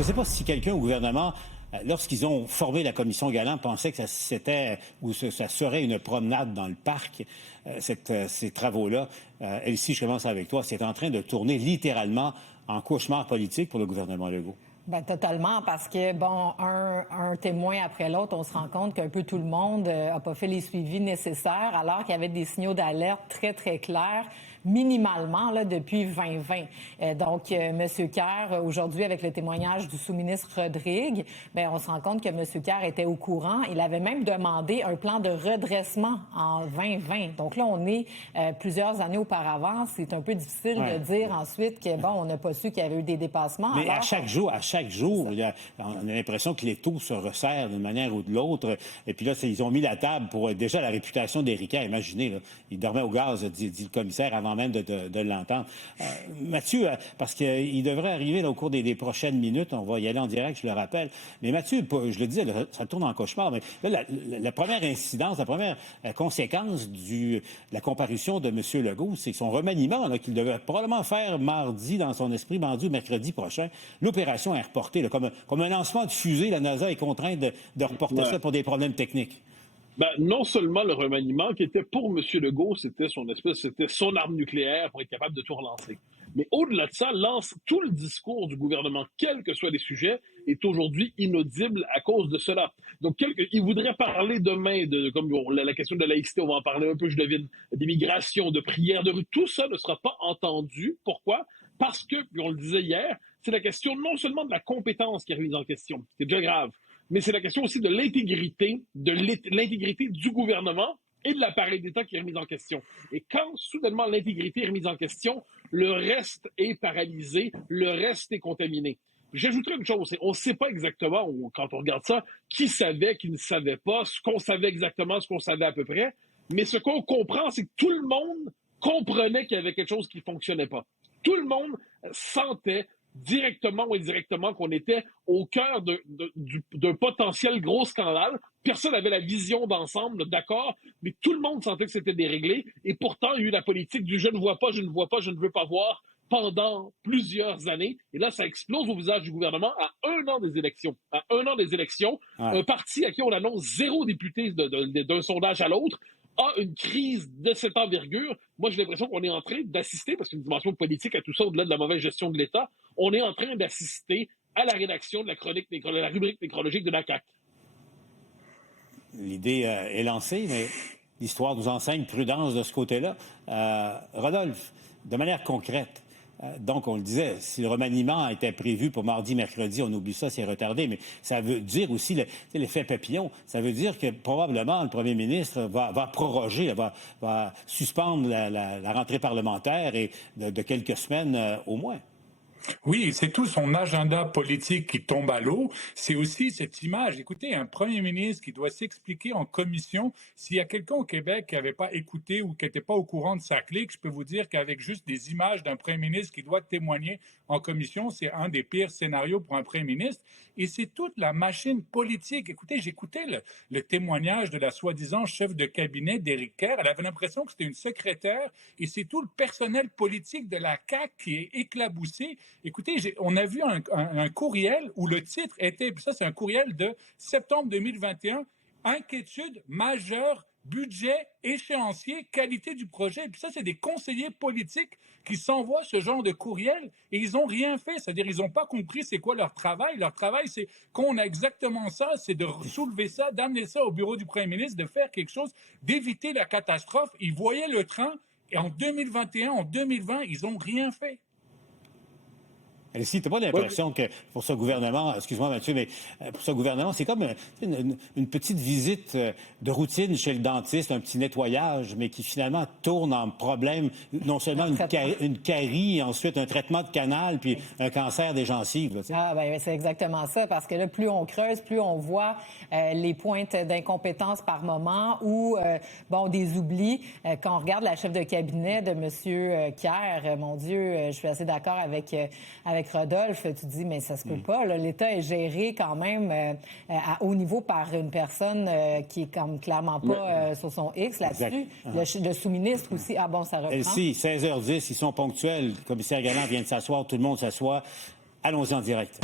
ne sais pas si quelqu'un au gouvernement, lorsqu'ils ont formé la commission Galland, pensait que ça serait une promenade dans le parc, ces travaux-là. Elsie, je commence avec toi. C'est en train de tourner littéralement en cauchemar politique pour le gouvernement Legault. Bien, totalement, parce que, bon, un témoin après l'autre, on se rend compte qu'un peu tout le monde n'a pas fait les suivis nécessaires, alors qu'il y avait des signaux d'alerte très, très clairs, minimalement, là, depuis 2020. Donc, M. Kerr, aujourd'hui, avec le témoignage du sous-ministre Rodrigue, bien, on se rend compte que M. Kerr était au courant. Il avait même demandé un plan de redressement en 2020. Donc là, on est plusieurs années auparavant. C'est un peu difficile de dire ensuite que, bon, on n'a pas su qu'il y avait eu des dépassements. Mais à chaque jour, on a l'impression que les taux se resserrent d'une manière ou de l'autre. Et puis là, ils ont mis la table pour déjà la réputation d'Éricaire. Imaginez, là, il dormait au gaz, dit le commissaire, avant même de l'entendre. Mathieu, parce qu'il devrait arriver là, au cours des prochaines minutes, on va y aller en direct, je le rappelle. Mais Mathieu, je le disais, ça tourne en cauchemar. Mais là, la première incidence, la première conséquence de la comparution de M. Legault, c'est que son remaniement, là, qu'il devait probablement faire mardi dans son esprit, mardi ou mercredi prochain, l'opération est reportée. Là, comme un lancement de fusée, la NASA est contrainte de reporter ça pour des problèmes techniques. Ben, non seulement le remaniement, qui était pour M. Legault, c'était son arme nucléaire pour être capable de tout relancer. Mais au-delà de ça, tout le discours du gouvernement, quels que soient les sujets, est aujourd'hui inaudible à cause de cela. Donc, il voudrait parler demain comme la question de la laïcité, on va en parler un peu, je devine, d'immigration, de prière de rue. Tout ça ne sera pas entendu. Pourquoi? Parce que, puis on le disait hier, c'est la question non seulement de la compétence qui est remise en question, c'est déjà grave, mais c'est la question aussi de l'intégrité du gouvernement et de l'appareil d'État qui est remise en question. Et quand, soudainement, l'intégrité est remise en question, le reste est paralysé, le reste est contaminé. J'ajouterais une chose, on ne sait pas exactement, quand on regarde ça, qui savait, qui ne savait pas, ce qu'on savait exactement, ce qu'on savait à peu près, mais ce qu'on comprend, c'est que tout le monde comprenait qu'il y avait quelque chose qui ne fonctionnait pas. Tout le monde sentait directement ou indirectement qu'on était au cœur d'un potentiel gros scandale. Personne n'avait la vision d'ensemble, d'accord, mais tout le monde sentait que c'était déréglé. Et pourtant, il y a eu la politique du « je ne vois pas, je ne vois pas, je ne veux pas voir » pendant plusieurs années. Et là, ça explose au visage du gouvernement à un an des élections. À un an des élections, un parti à qui on annonce 0 député d'un sondage à l'autre a une crise de cette envergure. Moi, j'ai l'impression qu'on est en train d'assister, parce qu'il y a une dimension politique à tout ça, au-delà de la mauvaise gestion de l'État, on est en train d'assister à la rédaction de la rubrique nécrologique de la CAQ. L'idée est lancée, mais l'histoire nous enseigne prudence de ce côté-là. Rodolphe, de manière concrète, donc, on le disait, si le remaniement était prévu pour mardi, mercredi, on oublie ça, c'est retardé, mais ça veut dire aussi l'effet papillon. Ça veut dire que probablement le premier ministre va proroger, va suspendre la rentrée parlementaire et de quelques semaines au moins. Oui, c'est tout son agenda politique qui tombe à l'eau. C'est aussi cette image. Écoutez, un premier ministre qui doit s'expliquer en commission. S'il y a quelqu'un au Québec qui n'avait pas écouté ou qui n'était pas au courant de sa clique, je peux vous dire qu'avec juste des images d'un premier ministre qui doit témoigner en commission, c'est un des pires scénarios pour un premier ministre. Et c'est toute la machine politique. Écoutez, j'écoutais le témoignage de la soi-disant chef de cabinet d'Éric Kerr. Elle avait l'impression que c'était une secrétaire et c'est tout le personnel politique de la CAQ qui est éclaboussé. Écoutez, on a vu un courriel où le titre était, ça c'est un courriel de septembre 2021, inquiétude majeure, budget, échéancier, qualité du projet. Et puis ça, c'est des conseillers politiques qui s'envoient ce genre de courriel et ils n'ont rien fait. C'est-à-dire, ils n'ont pas compris c'est quoi leur travail. Leur travail, c'est qu'on a exactement ça, c'est de soulever ça, d'amener ça au bureau du premier ministre, de faire quelque chose, d'éviter la catastrophe. Ils voyaient le train et en 2021, en 2020, ils n'ont rien fait. Elsie, t'as pas l'impression que pour ce gouvernement, excuse-moi Mathieu, mais pour ce gouvernement, c'est comme une petite visite de routine chez le dentiste, un petit nettoyage, mais qui finalement tourne en problème, non seulement une carie, ensuite un traitement de canal, puis un cancer des gencives. Là, ah, ben, c'est exactement ça, parce que là, plus on creuse, plus on voit les pointes d'incompétence par moment ou, des oublis. Quand on regarde la chef de cabinet de M. Kerr, mon Dieu, je suis assez d'accord avec Rodolphe, tu dis, mais ça se peut pas. Là, l'État est géré quand même à haut niveau par une personne qui est comme clairement pas sur son X là-dessus. Le sous-ministre aussi. Ah bon, ça reprend. Elsie, 16h10, ils sont ponctuels. Le commissaire Galland vient de s'asseoir, tout le monde s'assoit. Allons-y en direct.